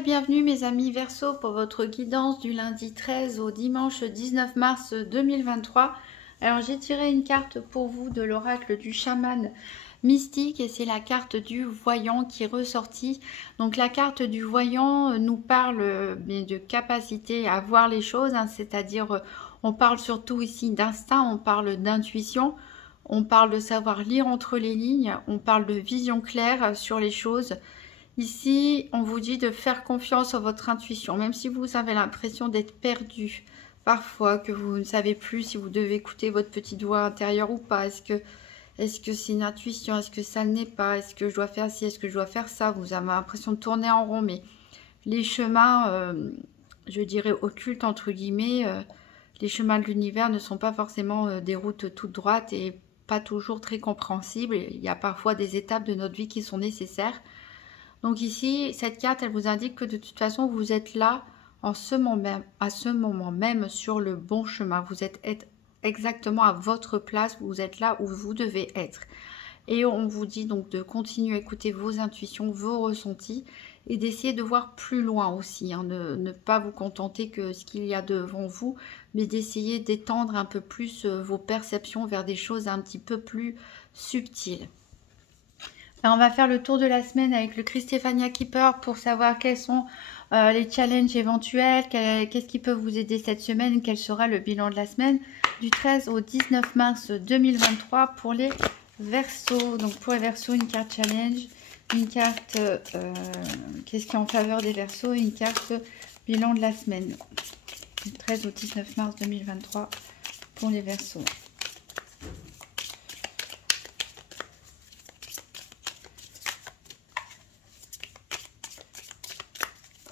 et bienvenue mes amis Verseau pour votre guidance du lundi 13 au dimanche 19 mars 2023. Alors j'ai tiré une carte pour vous de l'oracle du chaman mystique et c'est la carte du voyant qui est ressortie. Donc la carte du voyant nous parle de capacité à voir les choses, c'est-à-dire on parle surtout ici d'instinct, on parle d'intuition, on parle de savoir lire entre les lignes, on parle de vision claire sur les choses. Ici, on vous dit de faire confiance à votre intuition, même si vous avez l'impression d'être perdu, parfois que vous ne savez plus si vous devez écouter votre petite voix intérieure ou pas. Est-ce que c'est une intuition? Est-ce que ça ne l'est pas? Est-ce que je dois faire ci? Est-ce que je dois faire ça? Vous avez l'impression de tourner en rond, mais les chemins, je dirais occultes entre guillemets, les chemins de l'univers ne sont pas forcément des routes toutes droites et pas toujours très compréhensibles. Il y a parfois des étapes de notre vie qui sont nécessaires. Donc ici, cette carte, elle vous indique que de toute façon, vous êtes là à ce moment même sur le bon chemin. Vous êtes exactement à votre place, vous êtes là où vous devez être. Et on vous dit donc de continuer à écouter vos intuitions, vos ressentis et d'essayer de voir plus loin aussi. Ne pas vous contenter que ce qu'il y a devant vous, mais d'essayer d'étendre un peu plus vos perceptions vers des choses un petit peu plus subtiles. Alors, on va faire le tour de la semaine avec le Christéphania Keeper pour savoir quels sont les challenges éventuels, qu'est-ce qui peut vous aider cette semaine, quel sera le bilan de la semaine du 13 au 19 mars 2023 pour les Verseaux. Donc pour les Verseaux, une carte challenge, une carte qu'est-ce qui est en faveur des Verseaux et une carte bilan de la semaine du 13 au 19 mars 2023 pour les Verseaux.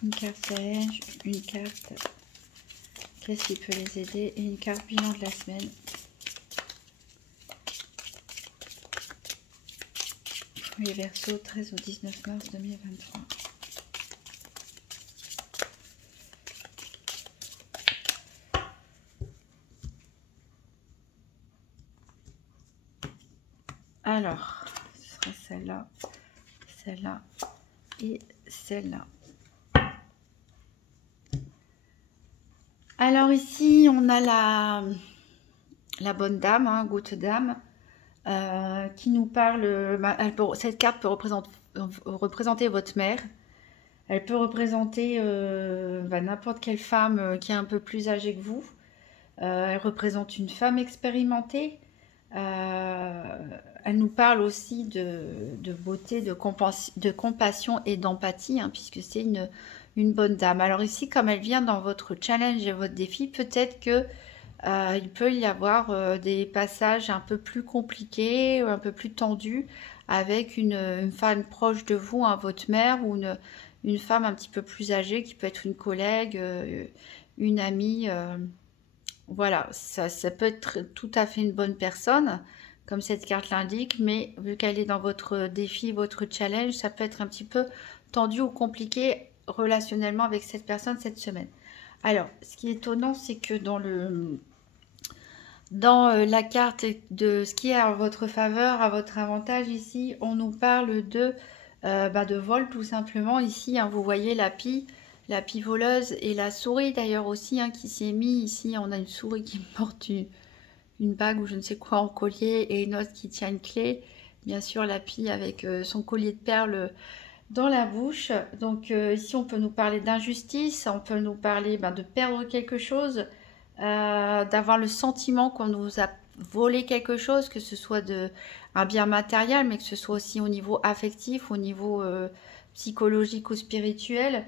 Une carte challenge, une carte qu'est-ce qui peut les aider et une carte bilan de la semaine pour les Verseaux 13 au 19 mars 2023. Alors, ce sera celle-là, celle-là et celle-là. Alors ici, on a la bonne dame, Goutte dame, qui nous parle. Cette carte peut représenter votre mère. Elle peut représenter n'importe quelle femme qui est un peu plus âgée que vous. Elle représente une femme expérimentée. Elle nous parle aussi de beauté, de compassion et d'empathie, puisque c'est une bonne dame. Alors ici, comme elle vient dans votre challenge et votre défi, peut-être que il peut y avoir des passages un peu plus compliqués, un peu plus tendus, avec une femme proche de vous, votre mère, ou une femme un petit peu plus âgée, qui peut être une collègue, une amie. Voilà, ça peut être tout à fait une bonne personne, comme cette carte l'indique, mais vu qu'elle est dans votre défi, votre challenge, ça peut être un petit peu tendu ou compliqué relationnellement avec cette personne cette semaine. Alors, ce qui est étonnant, c'est que dans la carte de ce qui est à votre faveur, à votre avantage ici, on nous parle de vol tout simplement. Ici, vous voyez la pie voleuse et la souris d'ailleurs aussi qui s'est mise. Ici, on a une souris qui porte une bague ou je ne sais quoi en collier et une autre qui tient une clé. Bien sûr, la pie avec son collier de perles dans la bouche. Donc ici, on peut nous parler d'injustice, on peut nous parler de perdre quelque chose, d'avoir le sentiment qu'on nous a volé quelque chose, que ce soit un bien matériel, mais que ce soit aussi au niveau affectif, au niveau psychologique ou spirituel.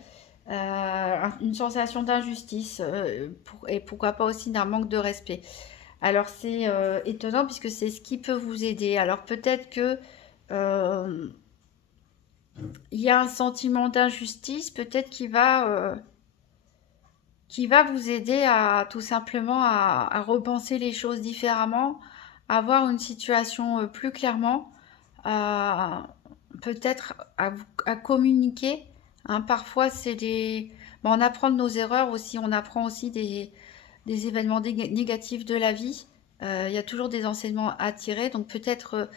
Une sensation d'injustice et pourquoi pas aussi d'un manque de respect. Alors c'est étonnant puisque c'est ce qui peut vous aider. Alors peut-être que il y a un sentiment d'injustice, peut-être qui va vous aider à tout simplement à repenser les choses différemment, à voir une situation plus clairement, peut-être à communiquer. Parfois, c'est on apprend de nos erreurs aussi, on apprend aussi des événements négatifs de la vie. Il y a toujours des enseignements à tirer, donc peut-être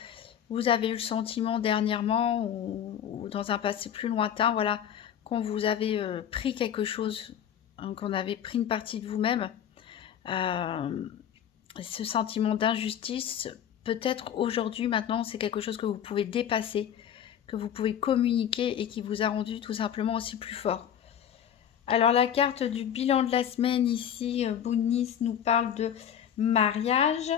vous avez eu le sentiment dernièrement ou dans un passé plus lointain, voilà, qu'on vous avait pris quelque chose, hein, qu'on avait pris une partie de vous-même. Ce sentiment d'injustice, peut-être aujourd'hui, maintenant, c'est quelque chose que vous pouvez dépasser, que vous pouvez communiquer et qui vous a rendu tout simplement aussi plus fort. Alors la carte du bilan de la semaine ici, Bounis nous parle de mariage.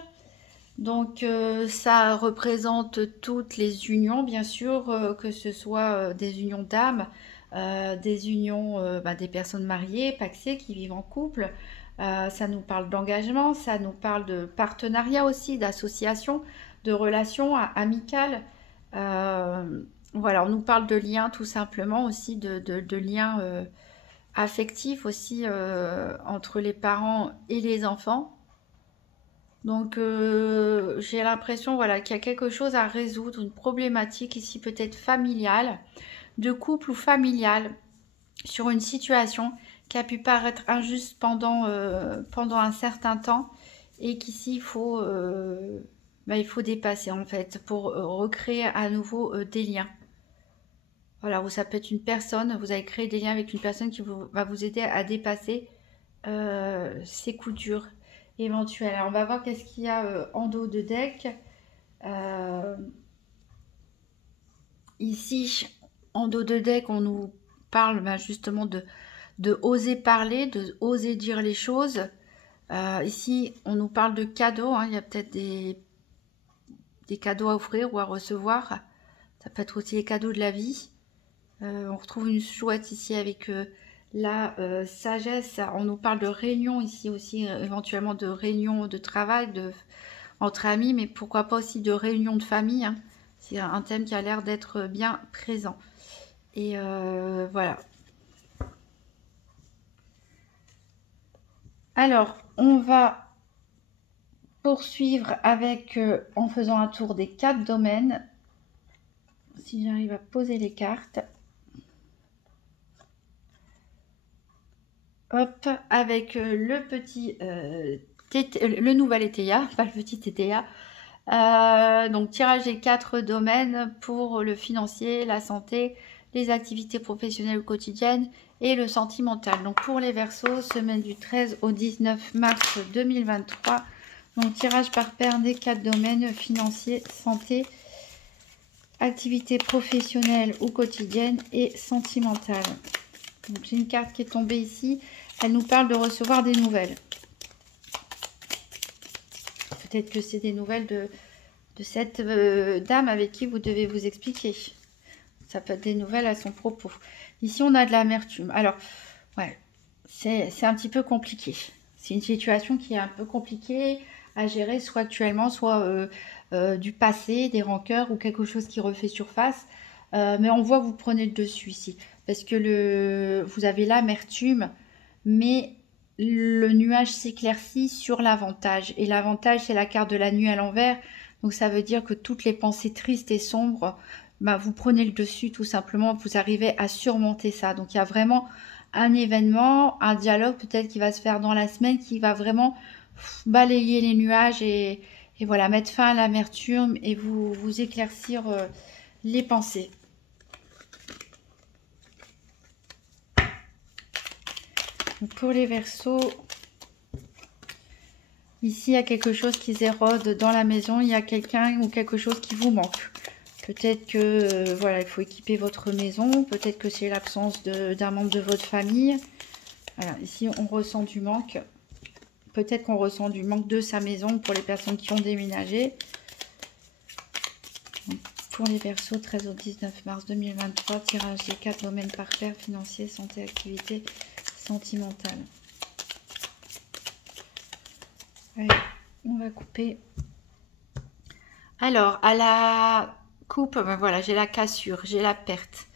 Donc ça représente toutes les unions, bien sûr, que ce soit des unions d'âme, des unions des personnes mariées, pacsées, qui vivent en couple. Ça nous parle d'engagement, ça nous parle de partenariat aussi, d'association, de relations amicales. Voilà, on nous parle de liens tout simplement aussi, de liens affectifs aussi entre les parents et les enfants. Donc j'ai l'impression voilà, qu'il y a quelque chose à résoudre, une problématique ici peut-être familiale, de couple ou familiale, sur une situation qui a pu paraître injuste pendant un certain temps et qu'ici il faut dépasser en fait pour recréer à nouveau des liens. Voilà, ou ça peut être une personne, vous avez créé des liens avec une personne qui va vous aider à dépasser ces coups durs éventuels. Alors on va voir qu'est-ce qu'il y a en dos de deck. Ici, en dos de deck, on nous parle justement de oser parler, de oser dire les choses. Ici, on nous parle de cadeaux. Hein. Il y a peut-être des cadeaux à offrir ou à recevoir. Ça peut être aussi les cadeaux de la vie. On retrouve une chouette ici avec la sagesse. On nous parle de réunion ici aussi, éventuellement de réunion de travail entre amis, mais pourquoi pas aussi de réunion de famille. Hein. C'est un thème qui a l'air d'être bien présent. Et voilà. Alors, on va poursuivre avec, en faisant un tour des 4 domaines. Si j'arrive à poser les cartes. Hop, avec le petit, le nouvel Eteia, pas le petit Eteia. Donc tirage des 4 domaines pour le financier, la santé, les activités professionnelles ou quotidiennes et le sentimental. Donc pour les Verseaux, semaine du 13 au 19 mars 2023. Donc tirage par paire des 4 domaines financiers, santé, activités professionnelles ou quotidiennes et sentimentales. Donc j'ai une carte qui est tombée ici. Elle nous parle de recevoir des nouvelles. Peut-être que c'est des nouvelles de cette dame avec qui vous devez vous expliquer. Ça peut être des nouvelles à son propos. Ici, on a de l'amertume. Alors, ouais, c'est un petit peu compliqué. C'est une situation qui est un peu compliquée à gérer, soit actuellement, soit du passé, des rancœurs ou quelque chose qui refait surface. Mais on voit que vous prenez le dessus ici. Parce que vous avez l'amertume, mais le nuage s'éclaircit sur l'avantage. Et l'avantage, c'est la carte de la nuit à l'envers. Donc ça veut dire que toutes les pensées tristes et sombres, vous prenez le dessus tout simplement. Vous arrivez à surmonter ça. Donc il y a vraiment un événement, un dialogue peut-être qui va se faire dans la semaine, qui va vraiment balayer les nuages et voilà, mettre fin à l'amertume et vous éclaircir les pensées. Donc pour les Verseaux, ici il y a quelque chose qui s'érode dans la maison, il y a quelqu'un ou quelque chose qui vous manque. Peut-être que voilà, il faut équiper votre maison, peut-être que c'est l'absence d'un membre de votre famille. Voilà, ici on ressent du manque. Peut-être qu'on ressent du manque de sa maison pour les personnes qui ont déménagé. Donc, pour les Verseaux, 13 au 19 mars 2023, tirage des 4 domaines par paire, financier, santé, activité, sentimentale. Allez, on va couper. Alors, à la coupe, voilà, j'ai la cassure, j'ai la perte.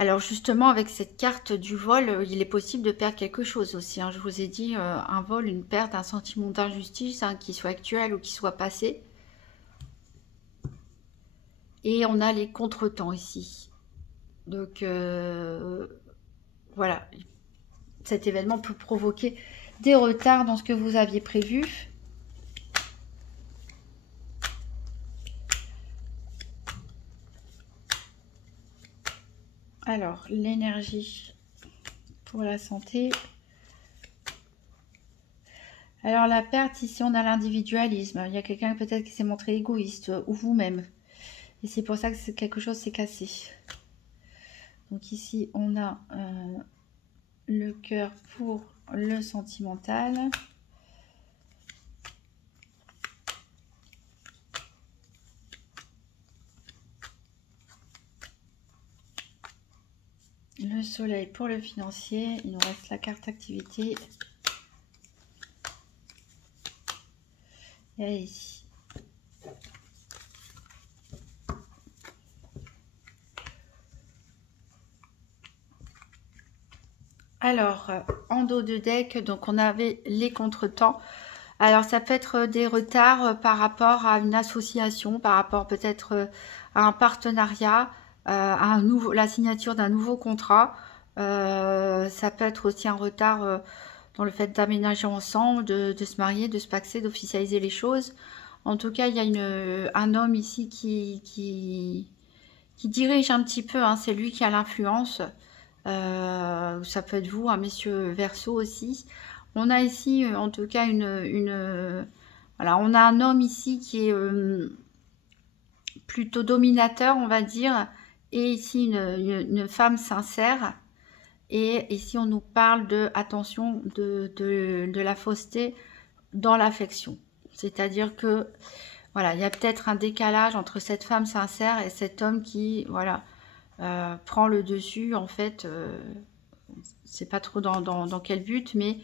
Alors justement, avec cette carte du vol, il est possible de perdre quelque chose aussi. Hein. Je vous ai dit, un vol, une perte, un sentiment d'injustice, hein, qui soit actuel ou qui soit passé. Et on a les contretemps ici. Donc, voilà. Cet événement peut provoquer des retards dans ce que vous aviez prévu. Alors, l'énergie pour la santé. Alors, la perte, ici, on a l'individualisme. Il y a quelqu'un peut-être qui s'est montré égoïste, ou vous-même. Et c'est pour ça que quelque chose s'est cassé. Donc ici, on a le cœur pour le sentimental. Le soleil pour le financier. Il nous reste la carte activité. Et ici. Alors, en dos de deck, donc on avait les contretemps. Alors, ça peut être des retards par rapport à une association, par rapport peut-être à un partenariat, à la signature d'un nouveau contrat. Ça peut être aussi un retard dans le fait d'aménager ensemble, de se marier, de se paxer, d'officialiser les choses. En tout cas, il y a un homme ici qui dirige un petit peu, hein, c'est lui qui a l'influence. Ça peut être vous, un messieurs Verseau aussi. On a ici, en tout cas, voilà, on a un homme ici qui est plutôt dominateur, on va dire, et ici une femme sincère. Et ici, on nous parle de, attention, de la fausseté dans l'affection. C'est-à-dire que, voilà, il y a peut-être un décalage entre cette femme sincère et cet homme qui, voilà, prend le dessus, en fait, c'est pas trop dans quel but, mais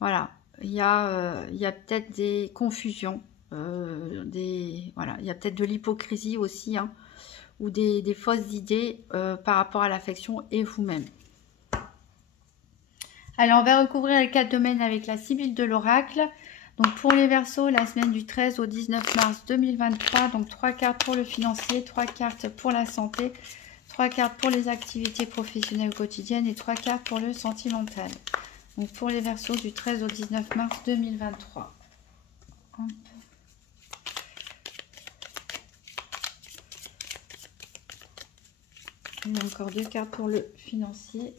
voilà, il y a peut-être des confusions, voilà, il y a peut-être de l'hypocrisie aussi, hein, ou des fausses idées par rapport à l'affection et vous-même. Alors, on va recouvrir les 4 domaines avec la Sibylle de l'Oracle. Donc, pour les Verseaux, la semaine du 13 au 19 mars 2023. Donc, 3 cartes pour le financier, 3 cartes pour la santé, 3 cartes pour les activités professionnelles ou quotidiennes et 3 cartes pour le sentimental. Donc, pour les Verseaux du 13 au 19 mars 2023. Hop. Il y a encore 2 cartes pour le financier.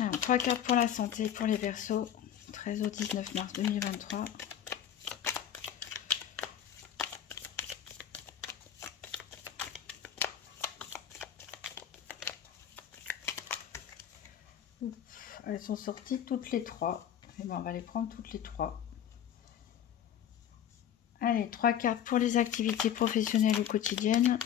Alors, 3 cartes pour la santé, pour les Verseaux, 13 au 19 mars 2023. Elles sont sorties toutes les 3. Et ben, on va les prendre toutes les 3. Allez, 3 cartes pour les activités professionnelles ou quotidiennes.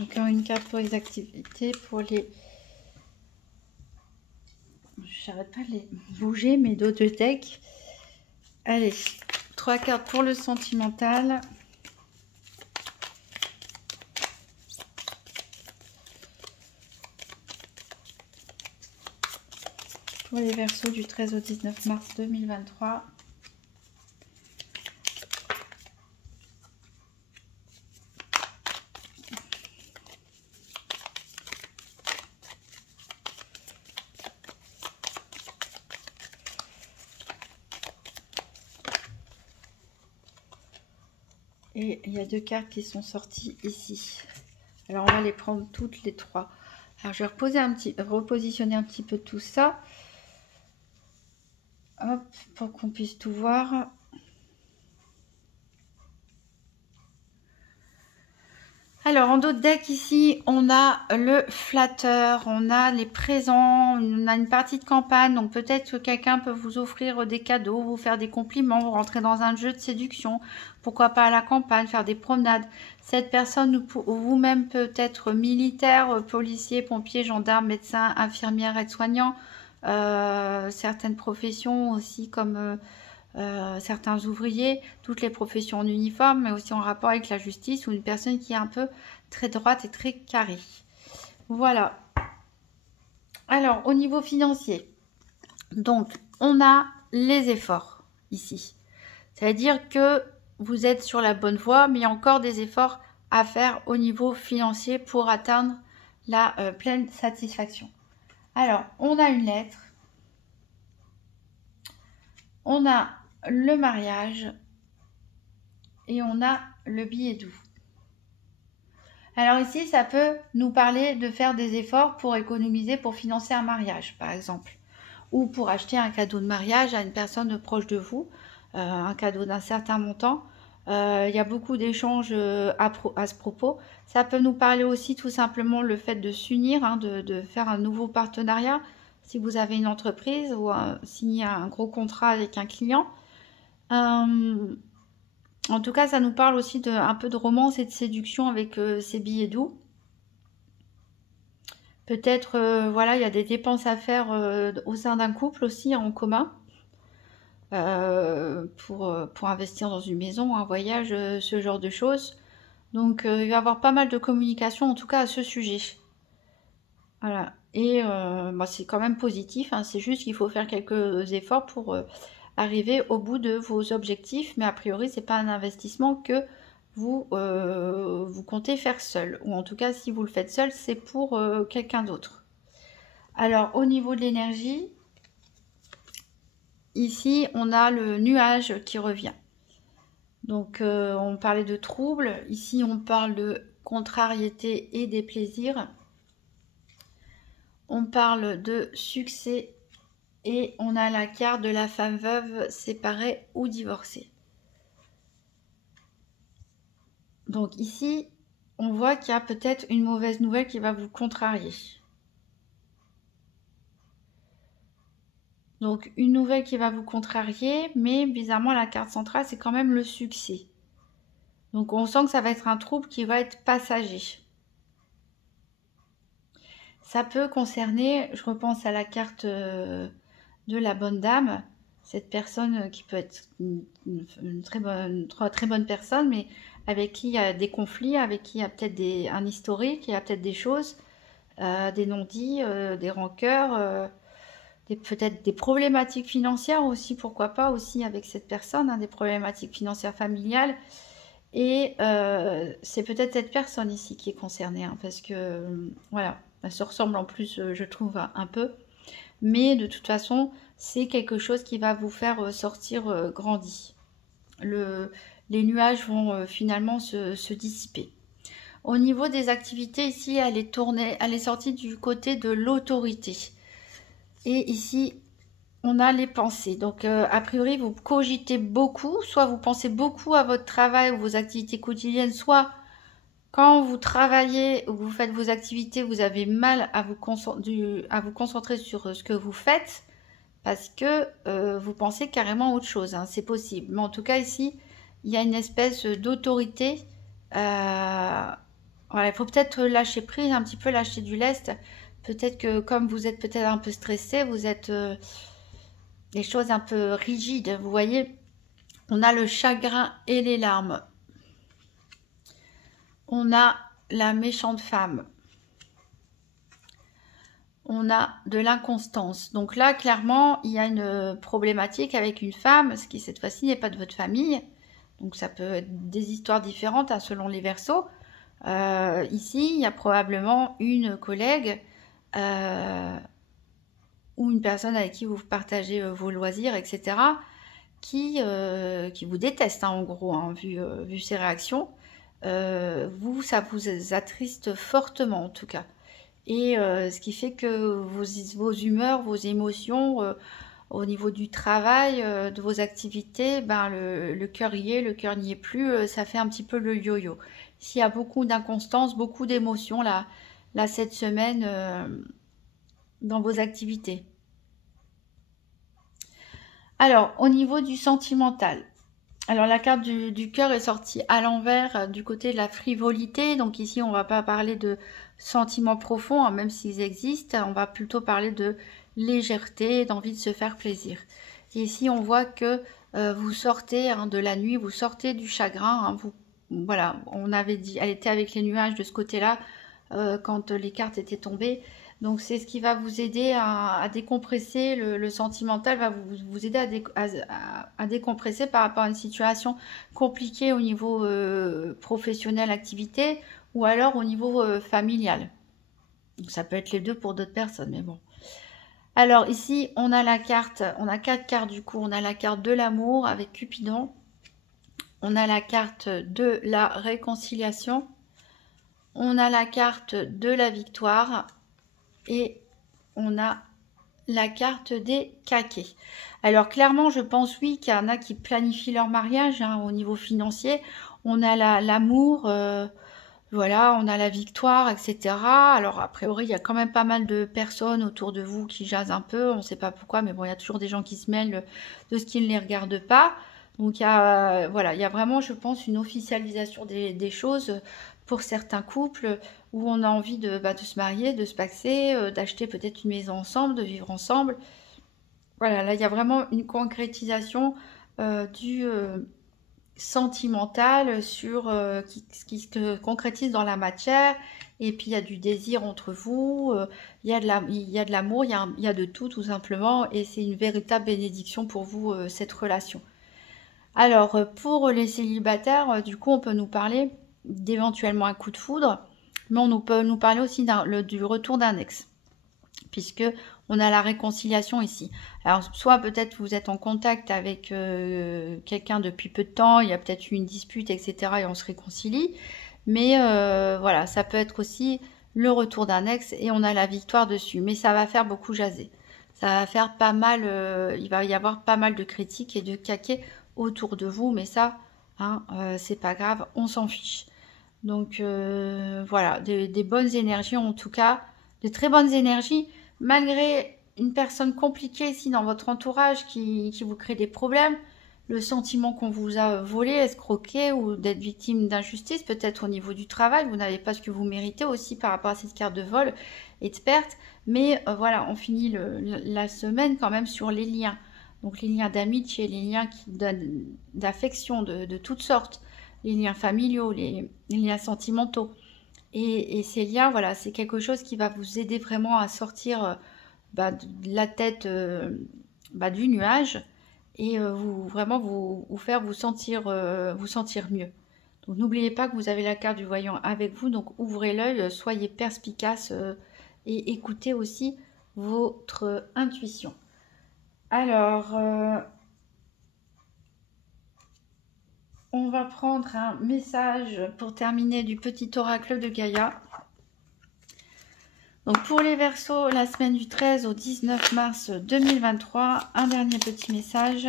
Encore une carte pour les activités, pour les... J'arrête pas de les bouger, mes dos de deck. Allez, 3 cartes pour le sentimental. Pour les Verseaux du 13 au 19 mars 2023. Et il y a 2 cartes qui sont sorties ici. Alors, on va les prendre toutes les 3. Alors, je vais repositionner un petit peu tout ça. Hop, pour qu'on puisse tout voir. Alors, en dos de deck, ici, on a le flatteur, on a les présents, on a une partie de campagne. Donc, peut-être que quelqu'un peut vous offrir des cadeaux, vous faire des compliments, vous rentrer dans un jeu de séduction. Pourquoi pas à la campagne, faire des promenades. Cette personne, vous-même, peut être militaire, policier, pompier, gendarme, médecin, infirmière, aide-soignant. Certaines professions aussi comme certains ouvriers, toutes les professions en uniforme, mais aussi en rapport avec la justice ou une personne qui est un peu très droite et très carrée. Voilà. Alors, au niveau financier, donc, on a les efforts ici. C'est-à-dire que vous êtes sur la bonne voie, mais il y a encore des efforts à faire au niveau financier pour atteindre la pleine satisfaction. Alors, on a une lettre, on a le mariage et on a le billet doux. Alors ici, ça peut nous parler de faire des efforts pour économiser, pour financer un mariage, par exemple. Ou pour acheter un cadeau de mariage à une personne proche de vous, un cadeau d'un certain montant. Il y a beaucoup d'échanges à ce propos. Ça peut nous parler aussi tout simplement le fait de s'unir, hein, de faire un nouveau partenariat. Si vous avez une entreprise ou signer un gros contrat avec un client. En tout cas, ça nous parle aussi un peu de romance et de séduction avec ces billets doux. Peut-être, voilà, il y a des dépenses à faire au sein d'un couple aussi en commun pour investir dans une maison, un voyage, ce genre de choses. Donc, il va y avoir pas mal de communication, en tout cas à ce sujet. Voilà. Et bah, c'est quand même positif, hein. C'est juste qu'il faut faire quelques efforts pour arriver au bout de vos objectifs, mais a priori, c'est pas un investissement que vous comptez faire seul. Ou en tout cas, si vous le faites seul, c'est pour quelqu'un d'autre. Alors, au niveau de l'énergie, ici, on a le nuage qui revient. Donc, on parlait de troubles. Ici, on parle de contrariété et des plaisirs. On parle de succès et on a la carte de la femme veuve, séparée ou divorcée. Donc ici, on voit qu'il y a peut-être une mauvaise nouvelle qui va vous contrarier. Donc une nouvelle qui va vous contrarier, mais bizarrement la carte centrale, c'est quand même le succès. Donc on sent que ça va être un trouble qui va être passager. Ça peut concerner, je repense à la carte de la bonne dame, cette personne qui peut être une très bonne personne, mais avec qui il y a des conflits, avec qui il y a peut-être un historique, il y a peut-être des choses, des non-dits, des rancœurs, peut-être des problématiques financières aussi, pourquoi pas aussi avec cette personne, hein, des problématiques financières familiales. Et c'est peut-être cette personne ici qui est concernée, hein, parce que voilà, elle se ressemble en plus, je trouve, un peu. Mais de toute façon, c'est quelque chose qui va vous faire sortir grandi. Les nuages vont finalement se dissiper. Au niveau des activités, ici, elle est sortie du côté de l'autorité. Et ici, on a les pensées. Donc, a priori, vous cogitez beaucoup. Soit vous pensez beaucoup à votre travail ou vos activités quotidiennes, soit quand vous travaillez ou vous faites vos activités, vous avez mal à vous concentrer sur ce que vous faites parce que vous pensez carrément à autre chose, hein, c'est possible. Mais en tout cas, ici, il y a une espèce d'autorité. Voilà, il faut peut-être lâcher prise, un petit peu lâcher du lest. Peut-être que comme vous êtes peut-être un peu stressé, vous êtes des choses un peu rigides. Vous voyez, on a le chagrin et les larmes. On a la méchante femme. On a de l'inconstance. Donc là, clairement, il y a une problématique avec une femme, ce qui cette fois-ci n'est pas de votre famille. Donc ça peut être des histoires différentes, hein, selon les versos. Ici, il y a probablement une collègue ou une personne avec qui vous partagez vos loisirs, etc., qui vous déteste, hein, en gros, hein, vu ses réactions. Ça vous attriste fortement en tout cas. Et ce qui fait que vos humeurs, vos émotions, au niveau du travail, de vos activités, ben, le cœur y est, le cœur n'y est plus, ça fait un petit peu le yo-yo. S'il y a beaucoup d'inconstance, beaucoup d'émotions là, cette semaine dans vos activités. Alors, au niveau du sentimental, alors la carte du cœur est sortie à l'envers du côté de la frivolité. Donc ici, on ne va pas parler de sentiments profonds, hein, même s'ils existent. On va plutôt parler de légèreté, d'envie de se faire plaisir. Et ici, on voit que vous sortez hein, de la nuit, vous sortez du chagrin. Hein, voilà, on avait dit, elle était avec les nuages de ce côté-là quand les cartes étaient tombées. Donc c'est ce qui va vous aider à décompresser, le sentimental va vous aider à décompresser par rapport à une situation compliquée au niveau professionnel, activité, ou alors au niveau familial. Donc ça peut être les deux pour d'autres personnes, mais bon. Alors ici, on a la carte, on a 4 cartes du coup. On a la carte de l'amour avec Cupidon. On a la carte de la réconciliation. On a la carte de la victoire. Et on a la carte des caquets. Alors clairement, je pense oui qu'il y en a qui planifient leur mariage hein, au niveau financier. On a l'amour, voilà, on a la victoire, etc. Alors a priori, il y a quand même pas mal de personnes autour de vous qui jasent un peu. On ne sait pas pourquoi, mais bon, il y a toujours des gens qui se mêlent de ce qui ne les regarde pas. Donc voilà, il y a vraiment, je pense, une officialisation des choses pour certains couples où on a envie de se marier, de se paxer, d'acheter peut-être une maison ensemble, de vivre ensemble. Voilà, là, il y a vraiment une concrétisation du sentimental sur qui se concrétise dans la matière. Et puis, il y a du désir entre vous, il y a de l'amour, il y a de tout simplement. Et c'est une véritable bénédiction pour vous, cette relation. Alors, pour les célibataires, du coup, on peut nous parler d'éventuellement un coup de foudre, mais on peut nous parler aussi du retour d'un ex, puisque on a la réconciliation ici. Alors, soit peut-être vous êtes en contact avec quelqu'un depuis peu de temps, il y a peut-être eu une dispute, etc., et on se réconcilie, mais voilà, ça peut être aussi le retour d'un ex, et on a la victoire dessus, mais ça va faire beaucoup jaser. Ça va faire pas mal, il va y avoir pas mal de critiques et de caquets autour de vous, mais ça, hein, c'est pas grave, on s'en fiche. Donc voilà, des bonnes énergies en tout cas, de très bonnes énergies, malgré une personne compliquée ici dans votre entourage qui vous crée des problèmes, le sentiment qu'on vous a volé, escroqué ou d'être victime d'injustice, peut-être au niveau du travail, vous n'avez pas ce que vous méritez aussi par rapport à cette carte de vol et de perte, mais voilà, on finit la semaine quand même sur les liens. Donc les liens d'amitié, les liens d'affection de toutes sortes, les liens familiaux, les liens sentimentaux. Et ces liens, voilà, c'est quelque chose qui va vous aider vraiment à sortir de la tête du nuage et vraiment vous faire vous sentir mieux. Donc n'oubliez pas que vous avez la carte du voyant avec vous, donc ouvrez l'œil, soyez perspicace et écoutez aussi votre intuition. Alors, on va prendre un message pour terminer du petit oracle de Gaïa. Donc pour les Verseaux, la semaine du 13 au 19 mars 2023, un dernier petit message.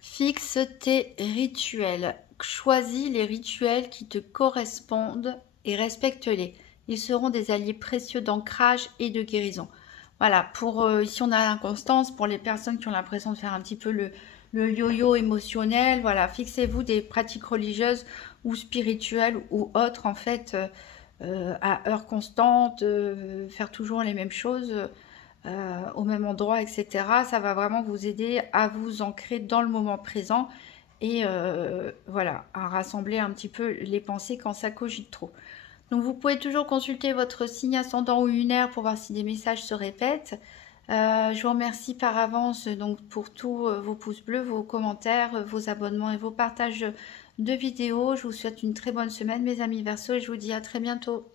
Fixe tes rituels. Choisis les rituels qui te correspondent et respecte-les. Ils seront des alliés précieux d'ancrage et de guérison. Voilà, ici on a l'inconstance pour les personnes qui ont l'impression de faire un petit peu le yo-yo émotionnel. Voilà, fixez-vous des pratiques religieuses ou spirituelles ou autres en fait à heure constante, faire toujours les mêmes choses au même endroit, etc. Ça va vraiment vous aider à vous ancrer dans le moment présent et voilà, à rassembler un petit peu les pensées quand ça cogite trop. Donc vous pouvez toujours consulter votre signe ascendant ou lunaire pour voir si des messages se répètent. Je vous remercie par avance donc pour tous vos pouces bleus, vos commentaires, vos abonnements et vos partages de vidéos. Je vous souhaite une très bonne semaine mes amis Verseaux et je vous dis à très bientôt.